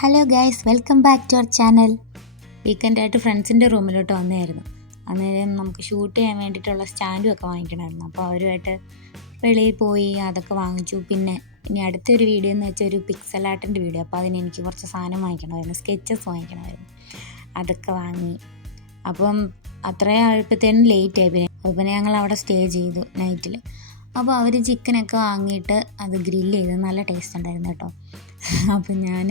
Hello guys, welcome back to our channel. വീക്കെൻഡായിട്ട് ഫ്രണ്ട്സിൻ്റെ റൂമിലോട്ട് വന്നതായിരുന്നു. അന്നേരം നമുക്ക് ഷൂട്ട് ചെയ്യാൻ വേണ്ടിയിട്ടുള്ള സ്റ്റാൻഡും ഒക്കെ വാങ്ങിക്കണമായിരുന്നു. അപ്പോൾ അവരുമായിട്ട് വെളിയിൽ പോയി അതൊക്കെ വാങ്ങിച്ചു. പിന്നെ ഇനി അടുത്തൊരു വീഡിയോ എന്ന് വെച്ചാൽ ഒരു പിക്സൽ ആർട്ടിൻ്റെ വീഡിയോ. അപ്പോൾ അതിന് എനിക്ക് കുറച്ച് സാധനം വാങ്ങിക്കണമായിരുന്നു, സ്കെച്ചസ് വാങ്ങിക്കണമായിരുന്നു. അതൊക്കെ വാങ്ങി. അപ്പം അത്രയും ആയപ്പോഴത്തേനും ലേറ്റായി. പിന്നെ ഞങ്ങൾ അവിടെ സ്റ്റേ ചെയ്തു നൈറ്റിൽ. അപ്പോൾ അവർ ചിക്കനൊക്കെ വാങ്ങിയിട്ട് അത് ഗ്രില്ല് ചെയ്ത് നല്ല ടേസ്റ്റ് ഉണ്ടായിരുന്നു കേട്ടോ. അപ്പം ഞാൻ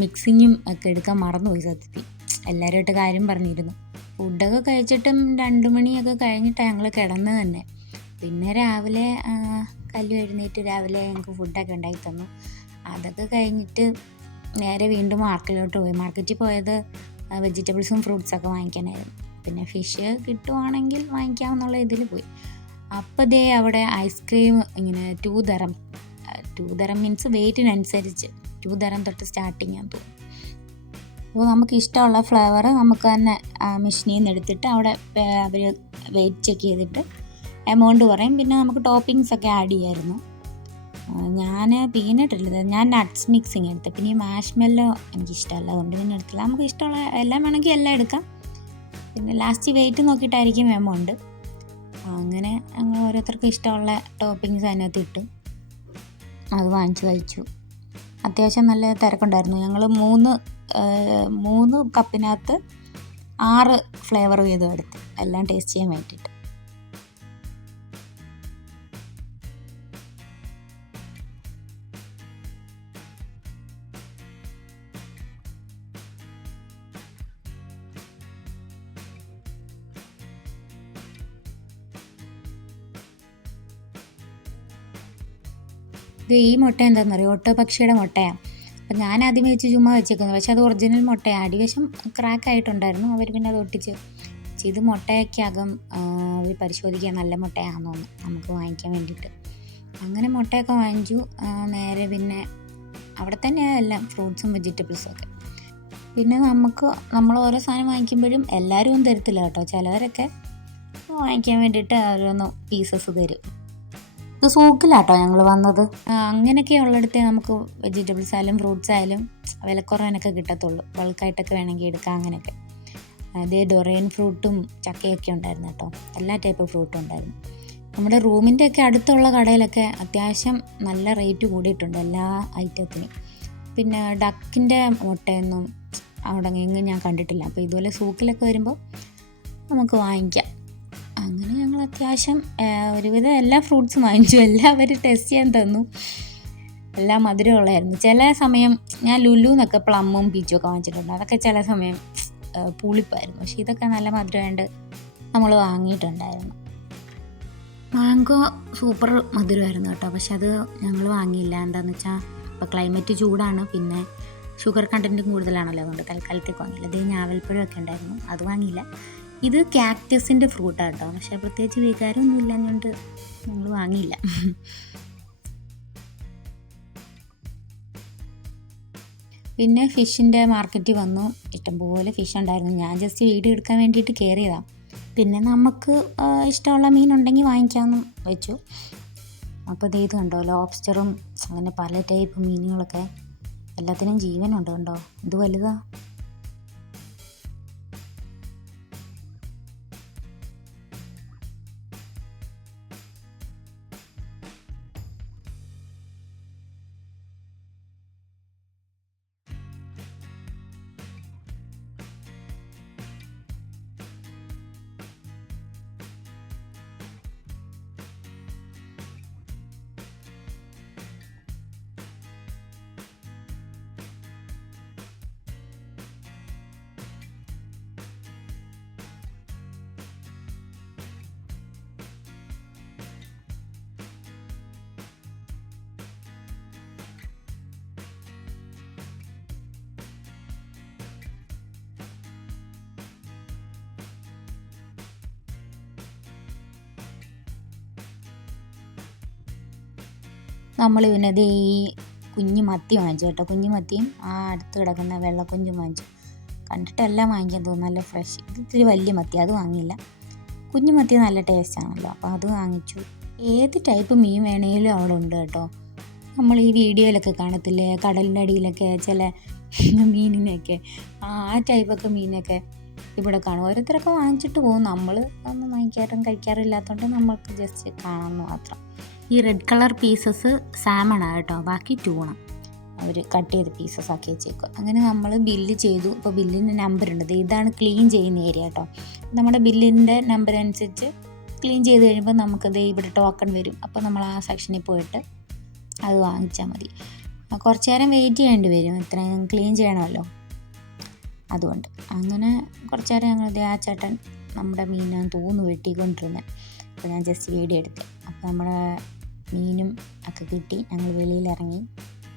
മിക്സിങ്ങും ഒക്കെ എടുക്കാൻ മറന്നുപോയി സത്യത്തിൽ. എല്ലാവരുമായിട്ട് കാര്യം പറഞ്ഞിരുന്നു. ഫുഡൊക്കെ കഴിച്ചിട്ടും 2 മണിയൊക്കെ കഴിഞ്ഞിട്ടാണ് ഞങ്ങൾ കിടന്നത് തന്നെ. പിന്നെ രാവിലെ കല്ലു എഴുന്നേറ്റ് രാവിലെ ഞങ്ങൾക്ക് ഫുഡൊക്കെ ഉണ്ടാക്കി തന്നു. അതൊക്കെ കഴിഞ്ഞിട്ട് നേരെ വീണ്ടും മാർക്കറ്റിൽ പോയത് വെജിറ്റബിൾസും ഫ്രൂട്ട്സൊക്കെ വാങ്ങിക്കാനായിരുന്നു. പിന്നെ ഫിഷ് കിട്ടുവാണെങ്കിൽ വാങ്ങിക്കാമെന്നുള്ള ഇതിൽ പോയി. അപ്പോൾ ദേ അവിടെ ഐസ്ക്രീം ഇങ്ങനെ 2 ദറം മീൻസ് വെയിറ്റിനനുസരിച്ച് 2 ദറം തൊട്ട് സ്റ്റാർട്ടിങ് ആണെന്ന് തോന്നുന്നു. അപ്പോൾ നമുക്ക് ഇഷ്ടമുള്ള ഫ്ലേവർ നമുക്ക് തന്നെ മെഷീനിൽ നിന്ന് എടുത്തിട്ട് അവിടെ അവർ വെയിറ്റ് ചെക്ക് ചെയ്തിട്ട് എമൗണ്ട് പറയും. പിന്നെ നമുക്ക് ടോപ്പിങ്സ് ഒക്കെ ആഡ് ചെയ്യായിരുന്നു. ഞാൻ പീനട്ടില്ല, ഞാൻ നട്ട്സ് മിക്സിങ് എടുത്ത്. പിന്നെ ഈ മാഷ്മെല്ലോ എനിക്കിഷ്ടമല്ല, അതുകൊണ്ട് പിന്നെ എടുത്തില്ല. നമുക്ക് ഇഷ്ടമുള്ള എല്ലാം വേണമെങ്കിൽ എല്ലാം എടുക്കാം. പിന്നെ ലാസ്റ്റ് വെയിറ്റ് നോക്കിയിട്ടായിരിക്കും എമൗണ്ട്. അങ്ങനെ ഞങ്ങൾ ഓരോരുത്തർക്കും ഇഷ്ടമുള്ള ടോപ്പിങ്സ് അതിനകത്ത് ഇട്ടു. അത് വാങ്ങിച്ച് കഴിച്ചു. അത്യാവശ്യം നല്ല തിരക്കുണ്ടായിരുന്നു. ഞങ്ങൾ 3 കപ്പിനകത്ത് 6 ഫ്ലേവർ വീതം എടുത്ത് എല്ലാം ടേസ്റ്റ് ചെയ്യാൻ വേണ്ടിയിട്ട്. ഈ മുട്ട എന്താണെന്നറിയോ? ഒട്ടകപക്ഷിയുടെ മുട്ടയാണ്. അപ്പം ഞാൻ ആദ്യം വെച്ച് ചുമ്മാ വെച്ചേക്കുന്നു. പക്ഷെ അത് ഒറിജിനൽ മുട്ടയാണ്. അടിവശം ക്രാക്കായിട്ടുണ്ടായിരുന്നു. അവർ പിന്നെ അത് ഒട്ടിച്ച് ഇത് മുട്ടയൊക്കെ അകം അവർ പരിശോധിക്കാൻ നല്ല മുട്ടയാണെന്ന് തോന്നുന്നു നമുക്ക് വാങ്ങിക്കാൻ വേണ്ടിയിട്ട്. അങ്ങനെ മുട്ടയൊക്കെ വാങ്ങിച്ചു. നേരെ പിന്നെ അവിടെ തന്നെയാണ് എല്ലാം ഫ്രൂട്ട്സും വെജിറ്റബിൾസും ഒക്കെ. പിന്നെ നമ്മൾ ഓരോ സാധനം വാങ്ങിക്കുമ്പോഴും എല്ലാവരും ഒന്നും തരത്തില്ല കേട്ടോ. ചിലവരൊക്കെ വാങ്ങിക്കാൻ വേണ്ടിയിട്ട് ഓരോന്ന് പീസസ് തരും. ഇത് സൂക്കിലാട്ടോ ഞങ്ങൾ വന്നത്. അങ്ങനെയൊക്കെ ഉള്ളിടത്തേ നമുക്ക് വെജിറ്റബിൾസ് ആയാലും ഫ്രൂട്ട്സ് ആയാലും വിലക്കുറവിനൊക്കെ കിട്ടത്തുള്ളൂ. ബൾക്കായിട്ടൊക്കെ വേണമെങ്കിൽ എടുക്കാം. അങ്ങനെയൊക്കെ അതേ ഡൊറേൻ ഫ്രൂട്ടും ചക്കയൊക്കെ ഉണ്ടായിരുന്നു കേട്ടോ. എല്ലാ ടൈപ്പ് ഫ്രൂട്ടും ഉണ്ടായിരുന്നു. നമ്മുടെ റൂമിൻ്റെ ഒക്കെ അടുത്തുള്ള കടയിലൊക്കെ അത്യാവശ്യം നല്ല റേറ്റ് കൂടിയിട്ടുണ്ട് എല്ലാ ഐറ്റത്തിനും. പിന്നെ ഡക്കിൻ്റെ മുട്ടയൊന്നും അവിടെ എങ്ങും ഞാൻ കണ്ടിട്ടില്ല. അപ്പോൾ ഇതുപോലെ സൂക്കിലൊക്കെ വരുമ്പോൾ നമുക്ക് വാങ്ങിക്കാം. അങ്ങനെ ഞങ്ങൾ അത്യാവശ്യം ഒരുവിധം എല്ലാ ഫ്രൂട്ട്സും വാങ്ങിച്ചു. എല്ലാം അവർ ടെസ്റ്റ് ചെയ്യാൻ തന്നു. എല്ലാം മധുരമുള്ളതായിരുന്നു. ചില സമയം ഞാൻ ലുലുന്നൊക്കെ പ്ലമ്മും പീച്ചും ഒക്കെ വാങ്ങിച്ചിട്ടുണ്ട്. അതൊക്കെ ചില സമയം പുളിപ്പായിരുന്നു. പക്ഷേ ഇതൊക്കെ നല്ല മധുരമായിട്ട് നമ്മൾ വാങ്ങിയിട്ടുണ്ടായിരുന്നു. മാംഗോ സൂപ്പർ മധുരമായിരുന്നു കേട്ടോ. പക്ഷെ അത് ഞങ്ങൾ വാങ്ങിയില്ല. എന്താണെന്ന് വെച്ചാൽ ഇപ്പോൾ ക്ലൈമറ്റ് ചൂടാണ്, പിന്നെ ഷുഗർ കണ്ടൻറ്റും കൂടുതലാണല്ലോ, അതുകൊണ്ട് തൽക്കാലത്തേക്ക് വാങ്ങിയില്ല. അതേ ഞാവൽപ്പഴമൊക്കെ ഉണ്ടായിരുന്നു, അത് വാങ്ങിയില്ല. ഇത് കാക്ടസിൻ്റെ ഫ്രൂട്ടാണ് കേട്ടോ. പക്ഷേ പ്രത്യേകിച്ച് വികാരമൊന്നും ഇല്ലാഞ്ഞുകൊണ്ട് ഞങ്ങൾ വാങ്ങിയില്ല. പിന്നെ ഫിഷിൻ്റെ മാർക്കറ്റിൽ വന്നു. ഇഷ്ടംപോലെ ഫിഷ് ഉണ്ടായിരുന്നു. ഞാൻ ജസ്റ്റ് വീഡിയോ എടുക്കാൻ വേണ്ടിയിട്ട് കയറിയതാണ്. പിന്നെ നമുക്ക് ഇഷ്ടമുള്ള മീനുണ്ടെങ്കിൽ വാങ്ങിക്കാമെന്ന് വെച്ചു. അപ്പോൾ ഇത് കണ്ടോ, ലോബ്സ്റ്ററും അങ്ങനെ പല ടൈപ്പ് മീനുകളൊക്കെ. എല്ലാത്തിനും ജീവനുണ്ട് കണ്ടോ, ഇത് വലുതാ. നമ്മൾ പിന്നെ ഇത് ഈ കുഞ്ഞു മത്തി വാങ്ങിച്ചു കേട്ടോ. കുഞ്ഞു മത്തിയും അടുത്ത് കിടക്കുന്ന വെള്ളക്കൊഞ്ചും വാങ്ങിച്ചു. കണ്ടിട്ടെല്ലാം വാങ്ങിക്കാൻ തോന്നുന്നു, നല്ല ഫ്രഷ്. ഇത് ഇത്തിരി വലിയ മത്തി, അത് വാങ്ങിയില്ല. കുഞ്ഞു മത്തി നല്ല ടേസ്റ്റാണല്ലോ, അപ്പോൾ അത് വാങ്ങിച്ചു. ഏത് ടൈപ്പ് മീൻ വേണമെങ്കിലും അവിടെ ഉണ്ട് കേട്ടോ. നമ്മൾ ഈ വീഡിയോയിലൊക്കെ കാണത്തില്ലേ, കടലിൻ്റെ അടിയിലൊക്കെ ചില മീനിനെയൊക്കെ, ആ ടൈപ്പൊക്കെ മീനൊക്കെ ഇവിടെ കാണും. ഓരോരുത്തരൊക്കെ വാങ്ങിച്ചിട്ട് പോകും. നമ്മൾ ഒന്നും കഴിക്കാറില്ലാത്തതുകൊണ്ട് നമ്മൾക്ക് ജസ്റ്റ് കാണാമെന്ന് മാത്രം. ഈ റെഡ് കളർ പീസസ് സാമണാണ് കേട്ടോ, ബാക്കി ട്യൂണ അവർ കട്ട് ചെയ്ത് പീസസ് ആക്കി വെച്ചേക്കുക. അങ്ങനെ നമ്മൾ ബില്ല് ചെയ്തു. ഇപ്പോൾ ബില്ലിൻ്റെ നമ്പർ ഉണ്ട്, ഇതാണ് ക്ലീൻ ചെയ്യുന്ന ഏരിയ കേട്ടോ. നമ്മുടെ ബില്ലിൻ്റെ നമ്പർ അനുസരിച്ച് ക്ലീൻ ചെയ്ത് കഴിയുമ്പോൾ നമുക്കത് ഇവിടെ ടോക്കൺ വരും. അപ്പോൾ നമ്മൾ ആ സെക്ഷനിൽ പോയിട്ട് അത് വാങ്ങിച്ചാൽ മതി. കുറച്ച് നേരം വെയിറ്റ് ചെയ്യേണ്ടി വരും, ഇത്രയും ക്ലീൻ ചെയ്യണമല്ലോ, അതുകൊണ്ട്. അങ്ങനെ കുറച്ച് നേരം ഞങ്ങൾ ആ ചേട്ടൻ നമ്മുടെ മീനാൻ തോന്നു വെട്ടിക്കൊണ്ടിരുന്നത്. അപ്പോൾ ഞാൻ ജസ്റ്റ് വീഡിയോ എടുത്ത്. അപ്പോൾ നമ്മുടെ മീനും ഒക്കെ കിട്ടി, ഞങ്ങൾ വെളിയിലിറങ്ങി.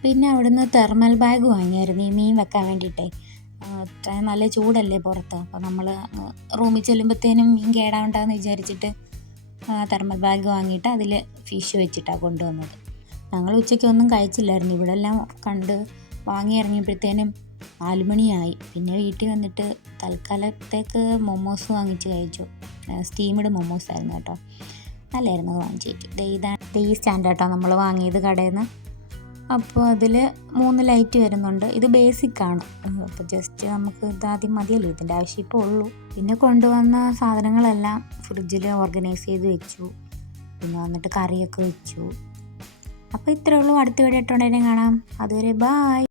പിന്നെ അവിടുന്ന് തെർമൽ ബാഗ് വാങ്ങിയായിരുന്നു ഈ മീൻ വെക്കാൻ വേണ്ടിയിട്ടേ. നല്ല ചൂടല്ലേ പുറത്ത്, അപ്പോൾ നമ്മൾ റൂമിൽ ചെല്ലുമ്പോഴത്തേനും മീൻ കേടാവണ്ടെന്ന് വിചാരിച്ചിട്ട് തെർമൽ ബാഗ് വാങ്ങിയിട്ട് അതിൽ ഫിഷ് വെച്ചിട്ടാണ് കൊണ്ടുവന്നത്. ഞങ്ങൾ ഉച്ചയ്ക്ക് ഒന്നും കഴിച്ചില്ലായിരുന്നു. ഇവിടെ എല്ലാം കണ്ട് വാങ്ങി ഇറങ്ങിയപ്പോഴത്തേനും 4 മണിയായി. പിന്നെ വീട്ടിൽ വന്നിട്ട് തൽക്കാലത്തേക്ക് മൊമോസ് വാങ്ങിച്ച് കഴിച്ചു. സ്റ്റീംഡ് മൊമോസ് ആയിരുന്നു കേട്ടോ, നല്ലായിരുന്നു. അത് വാങ്ങിച്ചിട്ട് ഇതാണ് ഈ സ്റ്റാൻഡ് കേട്ടോ നമ്മൾ വാങ്ങിയത് കടയിൽ നിന്ന്. അപ്പോൾ അതിൽ 3 ലൈറ്റ് വരുന്നുണ്ട്. ഇത് ബേസിക്കാണ്, അപ്പോൾ ജസ്റ്റ് നമുക്ക് ഇതാദ്യം മതിയല്ലോ, ഇതിൻ്റെ ആവശ്യം ഇപ്പോൾ ഉള്ളൂ. പിന്നെ കൊണ്ടുവന്ന സാധനങ്ങളെല്ലാം ഫ്രിഡ്ജിൽ ഓർഗനൈസ് ചെയ്ത് വെച്ചു. പിന്നെ വന്നിട്ട് കറിയൊക്കെ വെച്ചു. അപ്പോൾ ഇത്രയേ ഉള്ളൂ. അടുത്ത വീഡിയോ ഇട്ടുകൊണ്ടേ കാണാം. അതുവരെ ബായ്.